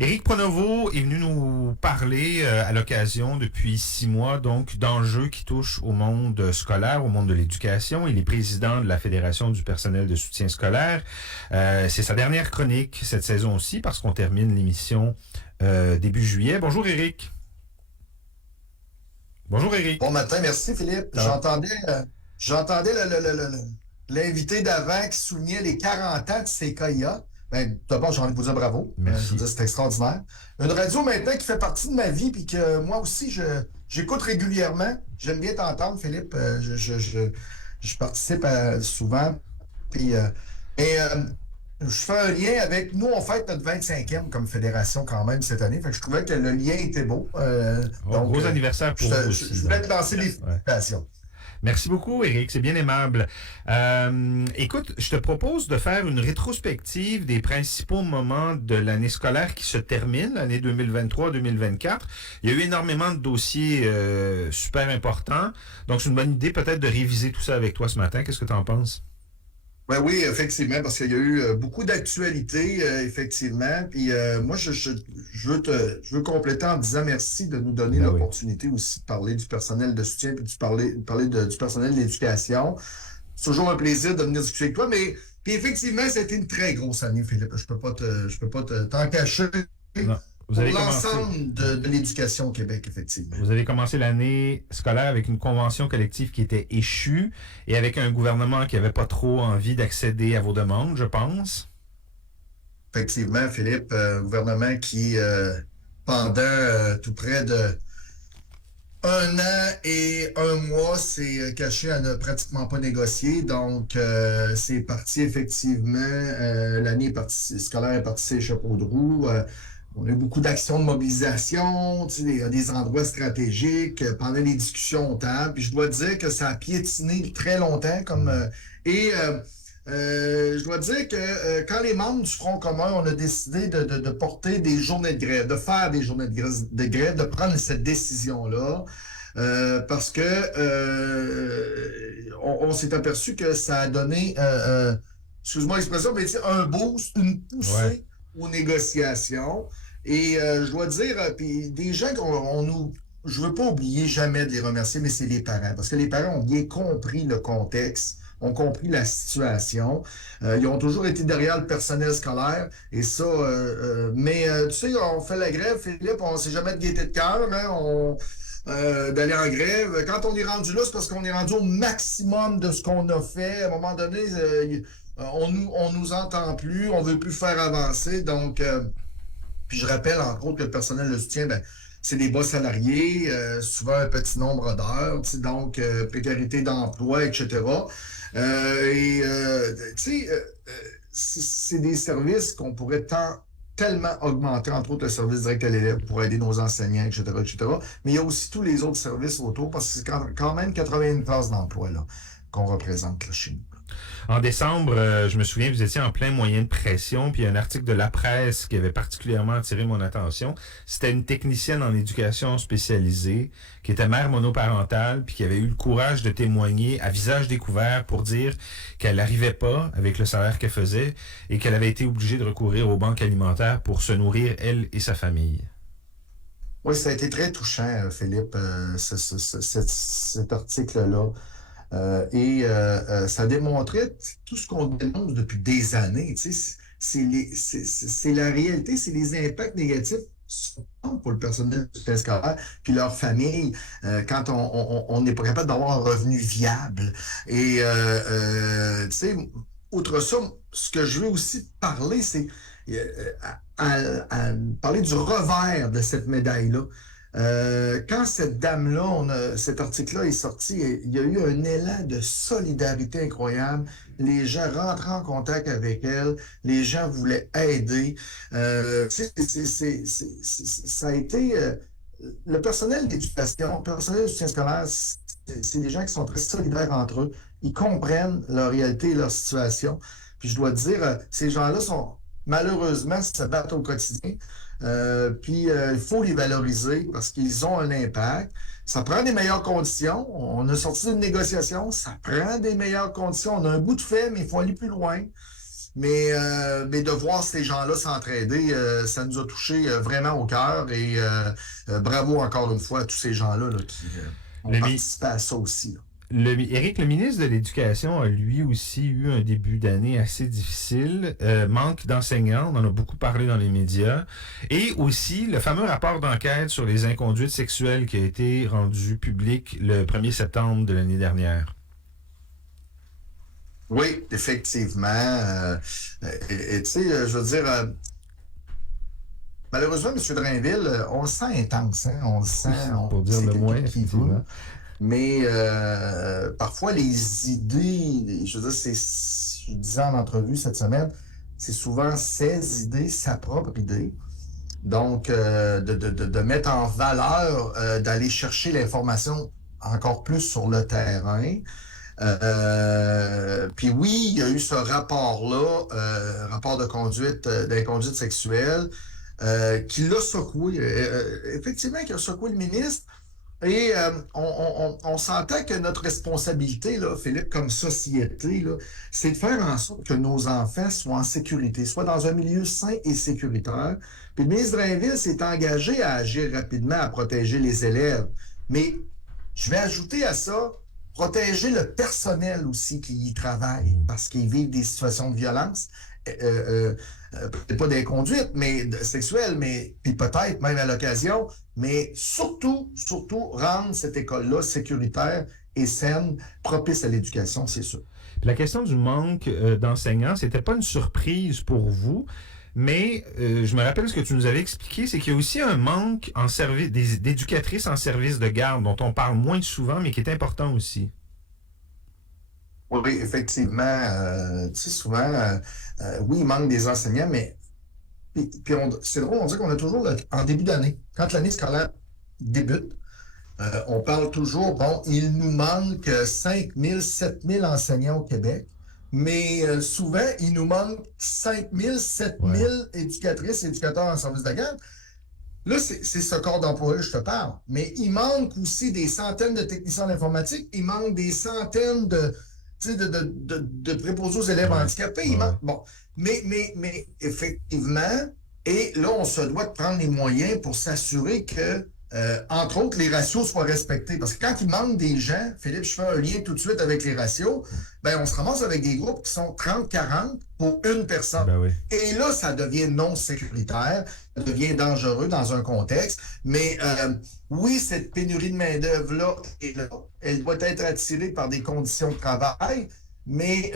Éric Pronovo est venu nous parler à l'occasion depuis 6 mois donc d'enjeux qui touchent au monde scolaire, au monde de l'éducation. Il est président de la Fédération du personnel de soutien scolaire. C'est sa dernière chronique cette saison aussi parce qu'on termine l'émission début juillet. Bonjour Éric. Bonjour Éric. Bon matin, merci Philippe. J'entendais l'invité d'avant qui soulignait les 40 ans de CKIA. Ben, d'abord, j'ai envie de vous dire bravo. Je veux dire, c'est extraordinaire. Une radio maintenant qui fait partie de ma vie, puis que moi aussi, j'écoute régulièrement. J'aime bien t'entendre, Philippe. Je participe souvent. Puis, je fais un lien avec nous, on fête notre 25e comme fédération quand même cette année. Fait que je trouvais que le lien était beau. Donc, gros anniversaire pour vous aussi. Je voulais te lancer les félicitations. Merci beaucoup, Éric. C'est bien aimable. Écoute, je te propose de faire une rétrospective des principaux moments de l'année scolaire qui se termine, l'année 2023-2024. Il y a eu énormément de dossiers super importants. Donc, c'est une bonne idée peut-être de réviser tout ça avec toi ce matin. Qu'est-ce que tu en penses? Ben oui, effectivement, parce qu'il y a eu beaucoup d'actualités, effectivement. Puis moi, je veux compléter en disant merci de nous donner l'opportunité aussi de parler du personnel de soutien puis du personnel d'éducation. C'est toujours un plaisir de venir discuter avec toi, mais puis effectivement, c'était une très grosse année, Philippe. Je peux pas t'en cacher. Non. Pour l'ensemble de l'éducation au Québec, effectivement. Vous avez commencé l'année scolaire avec une convention collective qui était échue et avec un gouvernement qui n'avait pas trop envie d'accéder à vos demandes, je pense. Effectivement, Philippe, gouvernement qui, pendant tout près de 1 an et 1 mois, s'est caché à ne pratiquement pas négocier. Donc, c'est parti effectivement. L'année scolaire est partie ses chapeaux de roue. On a eu beaucoup d'actions de mobilisation, des endroits stratégiques pendant les discussions au table. Puis je dois dire que ça a piétiné très longtemps. Je dois dire que quand les membres du Front commun, on a décidé de porter des journées de grève, de faire des journées de grève, de prendre cette décision-là, parce que on s'est aperçu que ça a donné, excuse-moi l'expression, mais un boost, une poussée aux négociations. Et je dois dire, puis des gens je veux pas oublier jamais de les remercier, mais c'est les parents, parce que les parents ont bien compris le contexte, ont compris la situation. Ils ont toujours été derrière le personnel scolaire, et ça, mais tu sais, on fait la grève, Philippe, on sait jamais de gaieté de cœur, hein, d'aller en grève. Quand on est rendu là, c'est parce qu'on est rendu au maximum de ce qu'on a fait. À un moment donné, on nous entend plus, on veut plus faire avancer, donc... Puis je rappelle, entre autres, que le personnel de soutien, c'est des bas salariés, souvent un petit nombre d'heures, donc précarité d'emploi, etc. C'est des services qu'on pourrait tellement augmenter, entre autres le service direct à l'élève pour aider nos enseignants, etc., etc. Mais il y a aussi tous les autres services autour, parce que c'est quand même 81 places d'emploi là, qu'on représente là, chez nous. En décembre, je me souviens, vous étiez en plein moyen de pression, puis il y a un article de La Presse qui avait particulièrement attiré mon attention. C'était une technicienne en éducation spécialisée qui était mère monoparentale, puis qui avait eu le courage de témoigner à visage découvert pour dire qu'elle n'arrivait pas avec le salaire qu'elle faisait et qu'elle avait été obligée de recourir aux banques alimentaires pour se nourrir, elle et sa famille. Oui, ça a été très touchant, Philippe, cet article-là. Ça démontrait tout ce qu'on dénonce depuis des années. Tu sais, c'est la réalité, c'est les impacts négatifs pour le personnel du système scolaire puis leur famille quand on n'est pas capable d'avoir un revenu viable. Et tu sais, outre ça, ce que je veux aussi parler, c'est parler du revers de cette médaille-là. Quand cette dame-là, cet article-là est sorti, il y a eu un élan de solidarité incroyable. Les gens rentraient en contact avec elle, les gens voulaient aider. Ça a été le personnel d'éducation, le personnel de soutien scolaire, c'est des gens qui sont très solidaires entre eux. Ils comprennent leur réalité et leur situation. Puis je dois te dire, ces gens-là sont malheureusement se battent au quotidien. Il faut les valoriser parce qu'ils ont un impact. Ça prend des meilleures conditions. On a sorti d'une négociation, ça prend des meilleures conditions. On a un bout de fait, mais il faut aller plus loin. mais de voir ces gens-là s'entraider, ça nous a touché vraiment au cœur. Et bravo encore une fois à tous ces gens-là là, qui ont Le, participé à ça aussi. Là. Éric, le ministre de l'Éducation a lui aussi eu un début d'année assez difficile, manque d'enseignants, on en a beaucoup parlé dans les médias, et aussi le fameux rapport d'enquête sur les inconduites sexuelles qui a été rendu public le 1er septembre de l'année dernière. Oui, effectivement. Et tu sais, je veux dire, malheureusement, M. Drainville, on le sent intense, hein? On le sent, Pour dire c'est le moins, quelqu'un qui effectivement. veut. Mais parfois, les idées, je veux dire, je disais en entrevue cette semaine, c'est souvent ses idées, sa propre idée. Donc, de mettre en valeur, d'aller chercher l'information encore plus sur le terrain. Puis oui, il y a eu ce rapport-là, rapport de conduite, d'inconduite sexuelle, qui l'a secoué, effectivement, qui a secoué le ministre. Et on s'entend que notre responsabilité, là, Philippe, comme société, là, c'est de faire en sorte que nos enfants soient en sécurité, soient dans un milieu sain et sécuritaire. Puis le ministre Drainville s'est engagé à agir rapidement, à protéger les élèves. Mais je vais ajouter à ça, protéger le personnel aussi qui y travaille, parce qu'ils vivent des situations de violence. Peut-être pas d'inconduite mais sexuelle, mais puis peut-être même à l'occasion, mais surtout rendre cette école-là sécuritaire et saine, propice à l'éducation, c'est sûr. Puis la question du manque d'enseignants, c'était pas une surprise pour vous, mais je me rappelle ce que tu nous avais expliqué, c'est qu'il y a aussi un manque en service d'éducatrices en service de garde, dont on parle moins souvent, mais qui est important aussi. Oui, effectivement. Tu sais, souvent, oui, il manque des enseignants, mais puis c'est drôle, on dit qu'on a toujours, en début d'année, quand l'année scolaire débute, on parle toujours, bon, il nous manque 5 000, 7 000 enseignants au Québec, mais souvent, il nous manque 5 000, 7 000 éducatrices et éducateurs en service de garde. Là, c'est ce corps d'emploi, je te parle. Mais il manque aussi des centaines de techniciens d'informatique, il manque des centaines de préposés aux élèves handicapés. Il manque, bon, mais effectivement, et là, on se doit de prendre les moyens pour s'assurer que, entre autres, les ratios soient respectés. Parce que quand il manque des gens, Philippe, je fais un lien tout de suite avec les ratios, ben, on se ramasse avec des groupes qui sont 30-40 pour une personne. Ben oui. Et là, ça devient non sécuritaire, ça devient dangereux dans un contexte. Mais oui, cette pénurie de main-d'œuvre-là est là. Elle doit être attirée par des conditions de travail, mais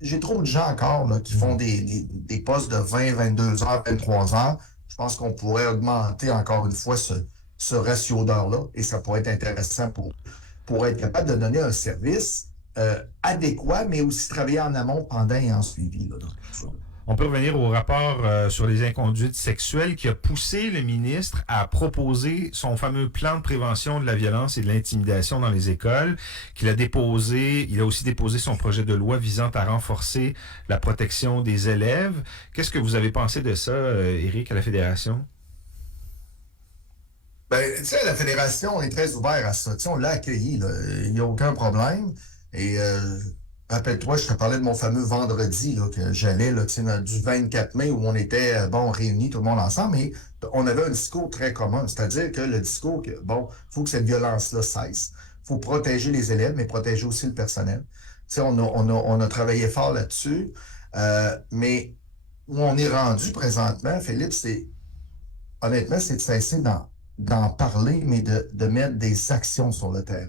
j'ai trop de gens encore là, qui font des postes de 20, 22 heures, 23 heures. Je pense qu'on pourrait augmenter encore une fois ce ratio d'heures-là et ça pourrait être intéressant pour être capable de donner un service adéquat, mais aussi travailler en amont, pendant et en suivi. Là, On peut revenir au rapport sur les inconduites sexuelles qui a poussé le ministre à proposer son fameux plan de prévention de la violence et de l'intimidation dans les écoles, qu'il a déposé. Il a aussi déposé son projet de loi visant à renforcer la protection des élèves. Qu'est-ce que vous avez pensé de ça, Éric, à la Fédération? Ben, tu sais, la Fédération est très ouverte à ça. Tu sais, on l'a accueilli, là. Il n'y a aucun problème. Et rappelle-toi, je te parlais de mon fameux vendredi là, que j'allais là, du 24 mai où on était bon réunis tout le monde ensemble, mais on avait un discours très commun, c'est-à-dire que le discours que bon, il faut que cette violence-là cesse. Il faut protéger les élèves, mais protéger aussi le personnel. Tu sais, on a travaillé fort là-dessus, mais où on est rendu présentement, Philippe, c'est honnêtement, c'est de cesser d'en parler, mais de mettre des actions sur le terrain.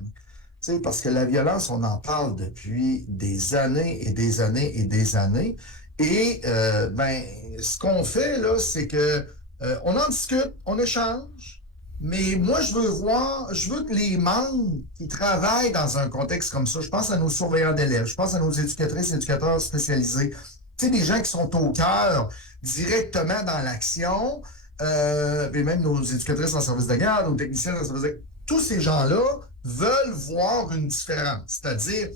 T'sais, parce que la violence, on en parle depuis des années et des années et des années. Et ben, ce qu'on fait, là, c'est que on en discute, on échange, mais moi, je veux que les membres qui travaillent dans un contexte comme ça, je pense à nos surveillants d'élèves, je pense à nos éducatrices et éducateurs spécialisés, tu sais, des gens qui sont au cœur directement dans l'action, et même nos éducatrices en service de garde, nos techniciens en service de garde, tous ces gens-là veulent voir une différence, c'est-à-dire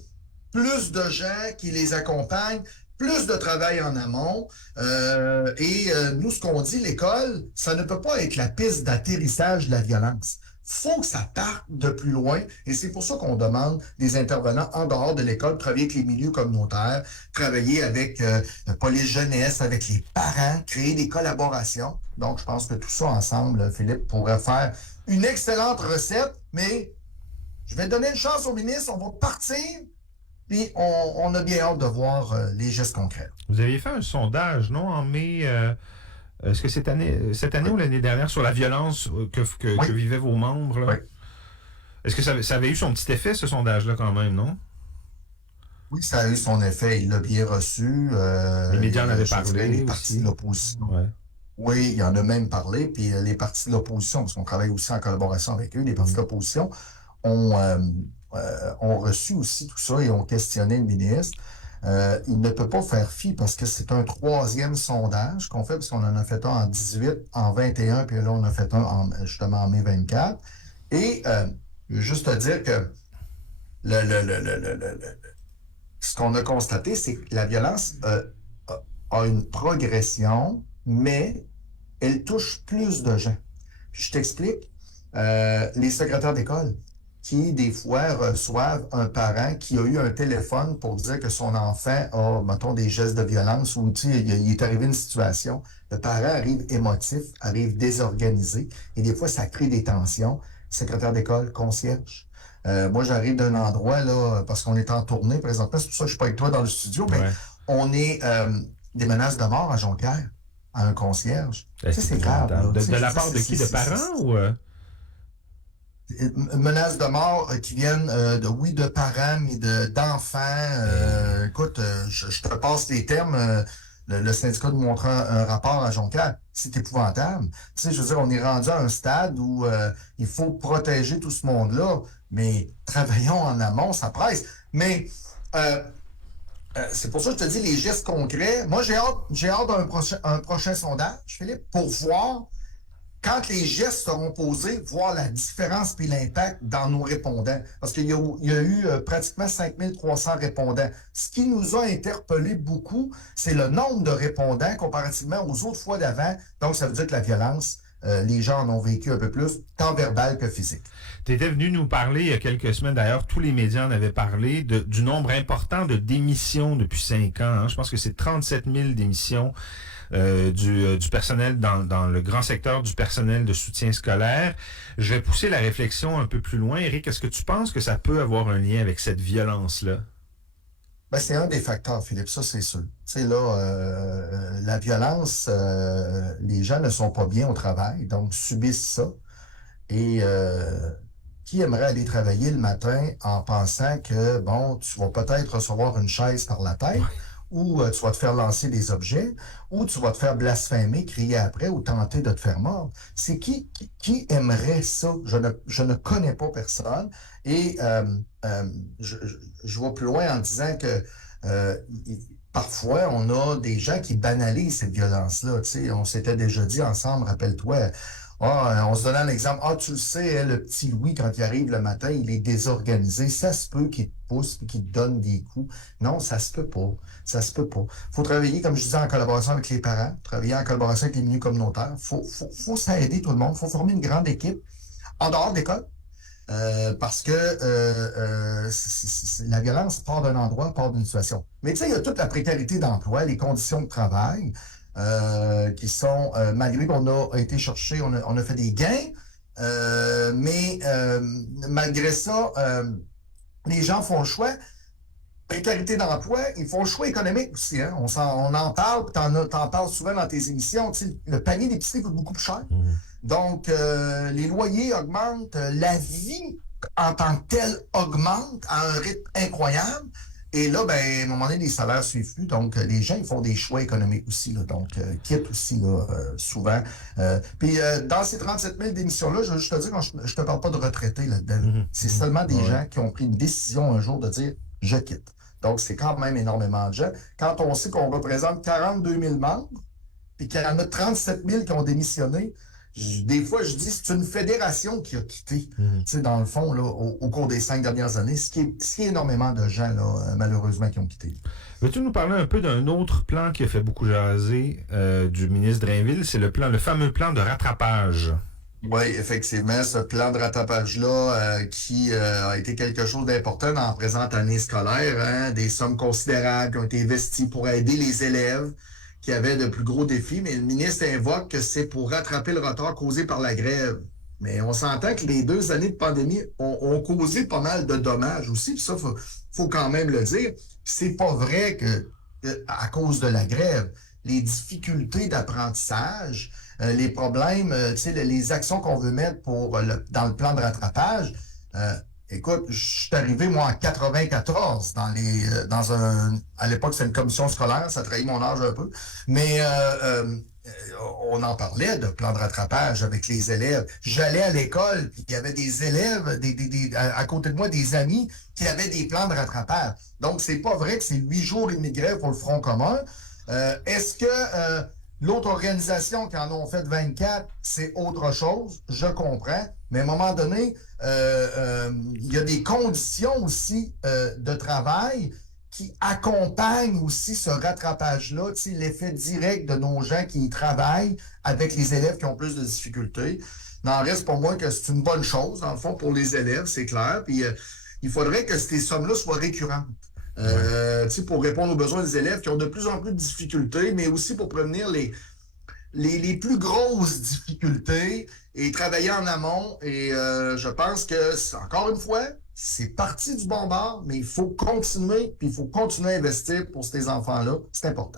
plus de gens qui les accompagnent, plus de travail en amont. Nous, ce qu'on dit, l'école, ça ne peut pas être la piste d'atterrissage de la violence. faut que ça parte de plus loin. Et c'est pour ça qu'on demande des intervenants en dehors de l'école, travailler avec les milieux communautaires, travailler avec police jeunesse, avec les parents, créer des collaborations. Donc, je pense que tout ça ensemble, Philippe, pourrait faire une excellente recette, mais je vais donner une chance au ministre, on va partir, puis on a bien hâte de voir les gestes concrets. Vous aviez fait un sondage, non, en mai, est-ce que cette année Oui. ou l'année dernière, sur la violence que vivaient vos membres, là? Oui. Est-ce que ça avait eu son petit effet, ce sondage-là, quand même, non? Oui, ça a eu son effet, il l'a bien reçu. Les médias en avaient Je dirais, parlé les partis aussi. de l'opposition. Ouais. Oui, il en a même parlé, puis les partis de l'opposition, parce qu'on travaille aussi en collaboration avec eux, les partis de l'opposition ont, ont reçu aussi tout ça et ont questionné le ministre. Il ne peut pas faire fi parce que c'est un troisième sondage qu'on fait, parce qu'on en a fait un en 18, en 21, puis là, on a fait un justement en mai 24. Et je veux juste te dire que le, le, le, le, le, le- le- ce qu'on a constaté, c'est que la violence a une progression, mais elle touche plus de gens. Puis je t'explique, les secrétaires d'école qui, des fois, reçoivent un parent qui a eu un téléphone pour dire que son enfant a, mettons, des gestes de violence ou, tu sais, il est arrivé une situation. Le parent arrive émotif, arrive désorganisé, et des fois, ça crée des tensions. Secrétaire d'école, concierge. Moi, j'arrive d'un endroit, là, parce qu'on est en tournée présentement, c'est pour ça que je suis pas avec toi dans le studio, mais Ouais. on est des menaces de mort à Jonquière, à un concierge. Eh, Ça, c'est c'est grave, là. épouvantable. Tu sais, De je la veux dire, part de qui? De parents ou... menaces de mort qui viennent oui, de parents, mais d'enfants. Écoute, je te passe les termes. Le syndicat nous montre un rapport à Jonquière. C'est épouvantable. Tu sais, je veux dire, on est rendu à un stade où il faut protéger tout ce monde-là, mais travaillons en amont, ça presse. Mais euh, c'est pour ça que je te dis les gestes concrets. Moi, j'ai hâte un prochain sondage, Philippe, pour voir quand les gestes seront posés, voir la différence et l'impact dans nos répondants. Parce qu'il y a eu pratiquement 5300 répondants. Ce qui nous a interpellé beaucoup, c'est le nombre de répondants comparativement aux autres fois d'avant. Donc, ça veut dire que la violence, les gens en ont vécu un peu plus, tant verbal que physique. Tu étais venu nous parler il y a quelques semaines, d'ailleurs, tous les médias en avaient parlé, du nombre important de démissions depuis 5 ans. Hein. Je pense que c'est 37 000 démissions du personnel dans le grand secteur du personnel de soutien scolaire. Je vais pousser la réflexion un peu plus loin. Éric, est-ce que tu penses que ça peut avoir un lien avec cette violence-là? Ben, c'est un des facteurs, Philippe, ça c'est sûr. Tu sais, là, la violence, les gens ne sont pas bien au travail, donc subissent ça. Et qui aimerait aller travailler le matin en pensant que, bon, tu vas peut-être recevoir une chaise par la tête, ou tu vas te faire lancer des objets, ou tu vas te faire blasphémer, crier après, ou tenter de te faire mordre. C'est qui aimerait ça? Je ne connais pas personne. Et je vais plus loin en disant que parfois, on a des gens qui banalisent cette violence-là. Tu sais, on s'était déjà dit ensemble, rappelle-toi, on se donnait l'exemple. Ah, tu le sais, hein, le petit Louis, quand il arrive le matin, il est désorganisé. Ça se peut qu'il te pousse et qu'il te donne des coups. Non, ça se peut pas. Ça se peut pas. Faut travailler, comme je disais, en collaboration avec les parents, travailler en collaboration avec les milieux communautaires. Faut s'aider tout le monde. Faut former une grande équipe en dehors de l'école. Parce que la violence part d'un endroit, part d'une situation. Mais tu sais, il y a toute la précarité d'emploi, les conditions de travail qui sont, malgré qu'on a été chercher, on a fait des gains, mais malgré ça, les gens font le choix. Précarité d'emploi, ils font le choix économique aussi. Hein? On en parle, puis t'en parles souvent dans tes émissions. Tu sais, le panier d'épicerie coûte beaucoup plus cher. Donc, les loyers augmentent, la vie en tant que telle augmente à un rythme incroyable. Et là, ben, à un moment donné, les salaires suivent plus. Donc, les gens, ils font des choix économiques aussi. Là, donc, quittent aussi, là, souvent. Puis, dans ces 37 000 démissions-là, je veux juste te dire, je te parle pas de retraités là-dedans. C'est seulement des gens qui ont pris une décision un jour de dire, je quitte. Donc, c'est quand même énormément de gens. Quand on sait qu'on représente 42 000 membres, puis qu'il y en a 37 000 qui ont démissionné, des fois, je dis c'est une fédération qui a quitté, tu sais, dans le fond, là, au cours des 5 dernières années, ce qui est énormément de gens, là, malheureusement, qui ont quitté. Veux-tu nous parler un peu d'un autre plan qui a fait beaucoup jaser du ministre Drainville? C'est le fameux plan de rattrapage. Oui, effectivement, ce plan de rattrapage-là qui a été quelque chose d'important dans la présente année scolaire, hein, des sommes considérables qui ont été investies pour aider les élèves qui avaient de plus gros défis, mais le ministre invoque que c'est pour rattraper le retard causé par la grève. Mais on s'entend que les 2 années de pandémie ont causé pas mal de dommages aussi, puis ça, faut quand même le dire. C'est pas vrai que à cause de la grève, les difficultés d'apprentissage, les problèmes, tu sais, les actions qu'on veut mettre dans le plan de rattrapage. Euh, Écoute, je suis arrivé, moi, en 94, à l'époque, c'était une commission scolaire, ça trahit mon âge un peu, mais on en parlait de plan de rattrapage avec les élèves. J'allais à l'école, puis il y avait des élèves, à côté de moi, des amis qui avaient des plans de rattrapage. Donc, c'est pas vrai que c'est 8 jours et demi de grève pour le Front commun. Est-ce que l'autre organisation qui en ont fait 24, c'est autre chose? Je comprends. Mais à un moment donné, il y a des conditions aussi de travail qui accompagnent aussi ce rattrapage-là, l'effet direct de nos gens qui y travaillent avec les élèves qui ont plus de difficultés. N'en reste pour moi que c'est une bonne chose, dans le fond, pour les élèves, c'est clair. Puis il faudrait que ces sommes-là soient récurrentes. Pour répondre aux besoins des élèves qui ont de plus en plus de difficultés, mais aussi pour prévenir les plus grosses difficultés et travailler en amont. Et je pense que, encore une fois, c'est parti du bon bord, mais il faut continuer, puis il faut continuer à investir pour ces enfants-là. C'est important.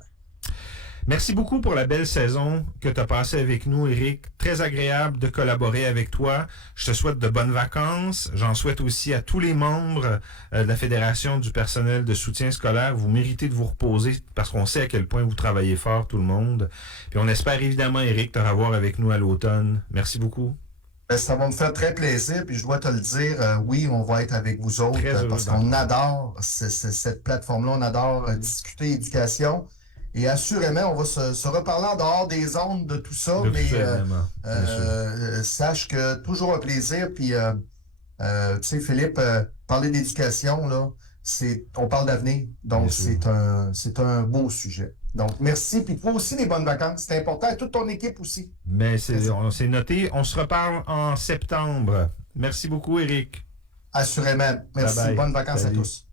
Merci beaucoup pour la belle saison que tu as passée avec nous, Éric. Très agréable de collaborer avec toi. Je te souhaite de bonnes vacances. J'en souhaite aussi à tous les membres de la Fédération du personnel de soutien scolaire. Vous méritez de vous reposer parce qu'on sait à quel point vous travaillez fort, tout le monde. Puis on espère évidemment, Éric, te revoir avec nous à l'automne. Merci beaucoup. Ça va me faire très plaisir, puis je dois te le dire, oui, on va être avec vous autres parce qu'on adore cette plateforme-là, on adore discuter éducation. Et assurément, on va se reparler en dehors des ondes de tout ça, mais sache que toujours un plaisir. Puis, tu sais, Philippe, parler d'éducation, là, on parle d'avenir. Donc, c'est un beau sujet. Donc, merci. Puis toi aussi, les bonnes vacances. C'est important. Et toute ton équipe aussi. Mais c'est noté. On se reparle en septembre. Merci beaucoup, Éric. Assurément. Merci. Bye bye. Bonnes vacances à tous.